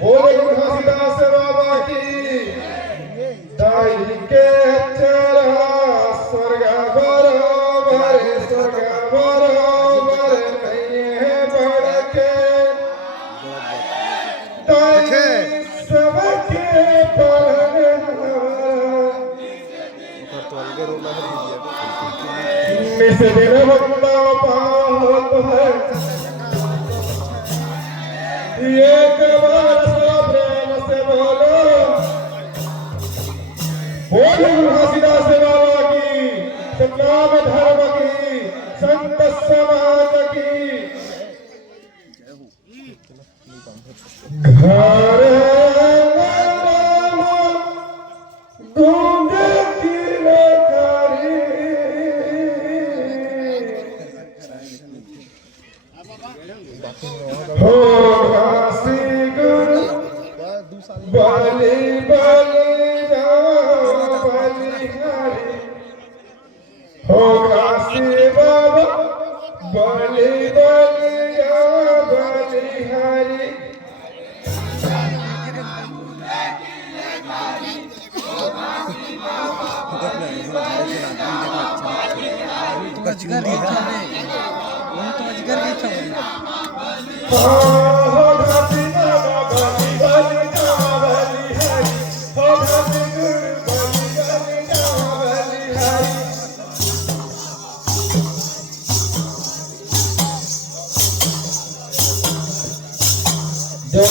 बोले घासीदास बाबा की दाई के चरा स्वर्ग बरोबर नहीं है बढ़ के दाई सबके मिस दिन बंदा पात है एक बार प्रेम से बोलो बोलो घासीदास बाबा की सतनाम धर्म की संत समाज की घर गूंज की लकारी हो घासी गुरु बलि बलि जाओ बलिहारी हो घासी बाबा बलि बलि जाओ बलिहारी अजगर ही था वो तो अजगर ही था हो घासी बाबा बलि बलि जाओ बलिहारी हो घासी गुरु बलि बलि जाओ बलिहारी जो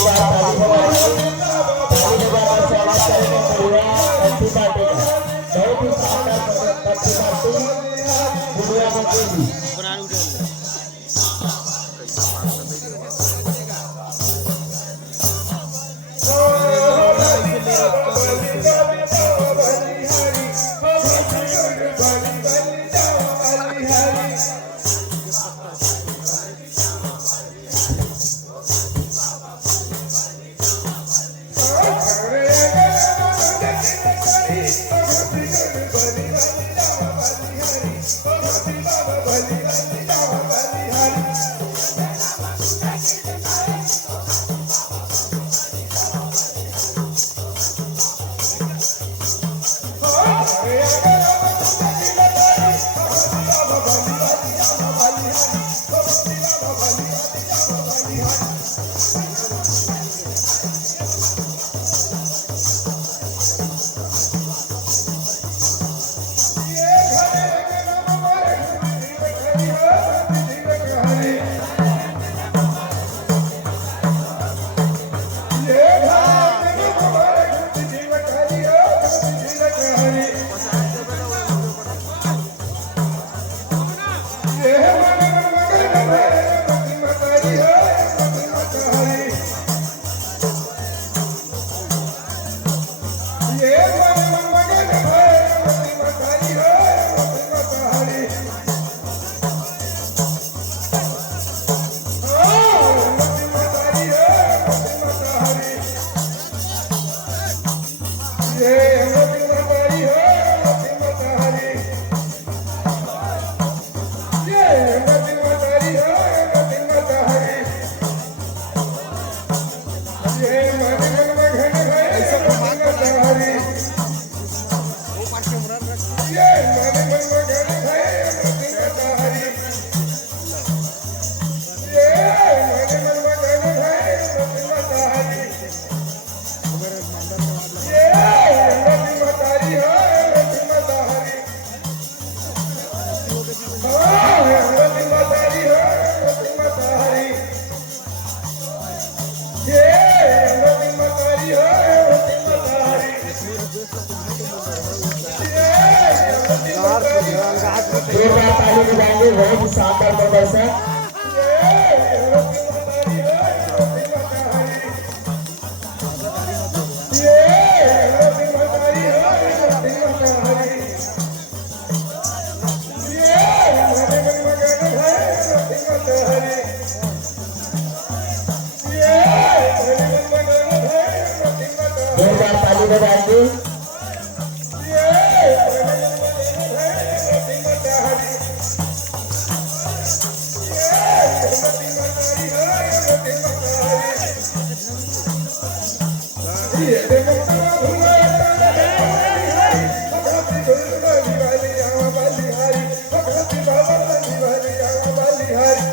बहुत शानदार प्रदर्शन जोरदार ताली बजाएंगे। ये देखो धुआ हरी भगवती गुरु बली वाली आवा बली हरी भगवती बाबा बली वाली आवा बली हरी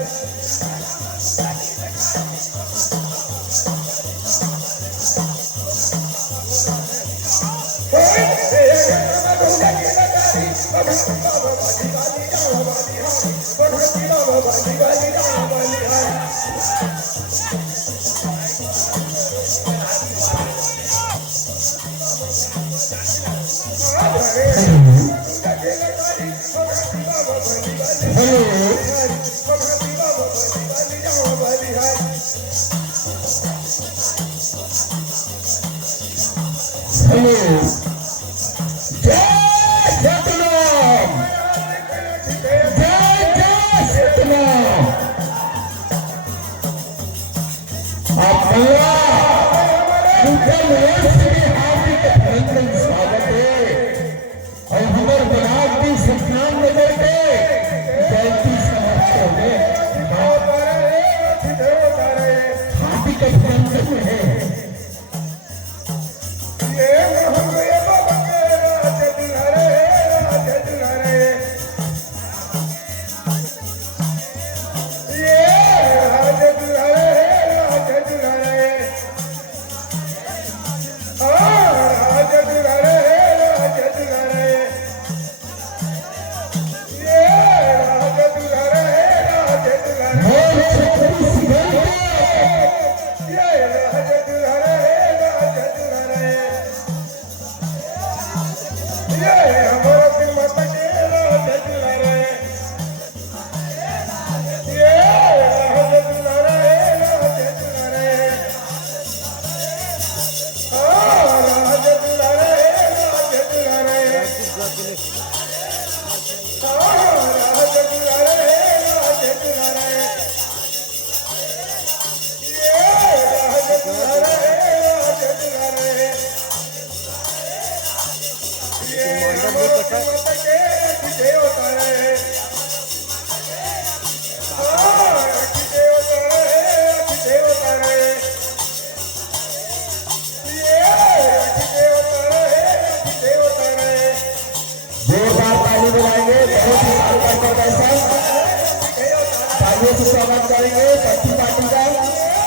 स्वागत करेंगे पट्टी पार्टी का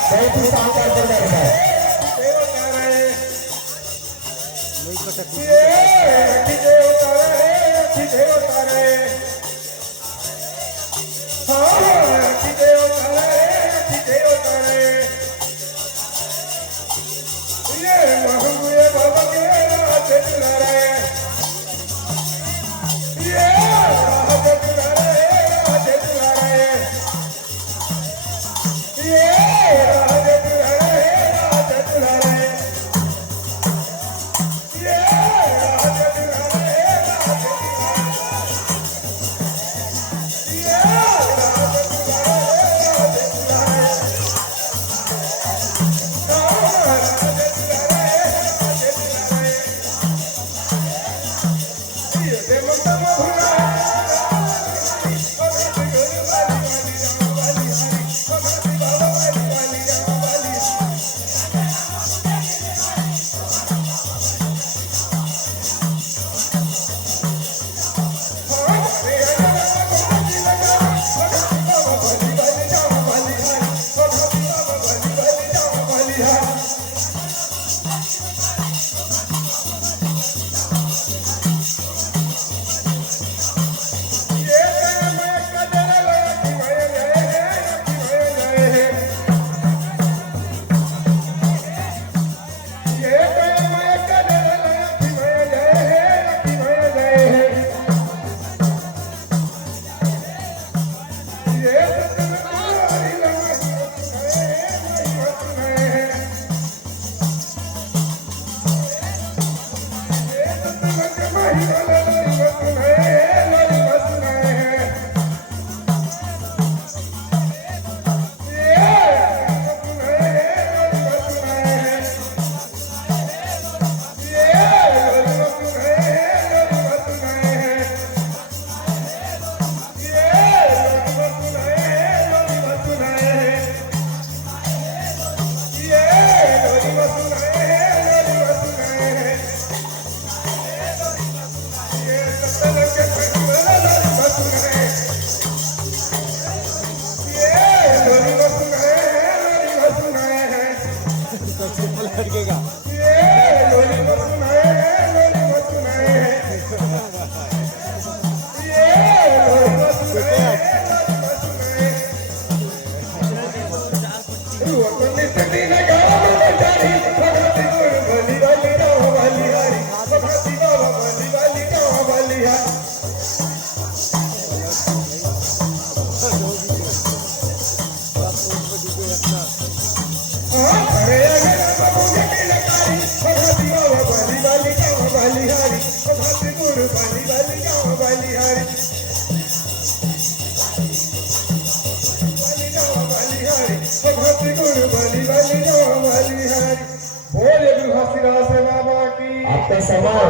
बहुत ही शानदार प्रदर्शन है। लोरी मत सुनाए, लोरी मत सुनाए, लोरी मत सुनाए, वतन सदी ने गाँव में जारी, भगवती गुण भली वाली राम वाली हारी, भगवती बाबा भली वाली राम वाली हारी। अरे अगर बाबू के लकारी, भगवती बाबा भली वाली राम वाली हारी, भगवती गुण भली वाली राम वाली हारी। भगवती गुण भली वाली राम वाली हारी। बोले गुरु हसीरा से बाबा की। आपका सवाल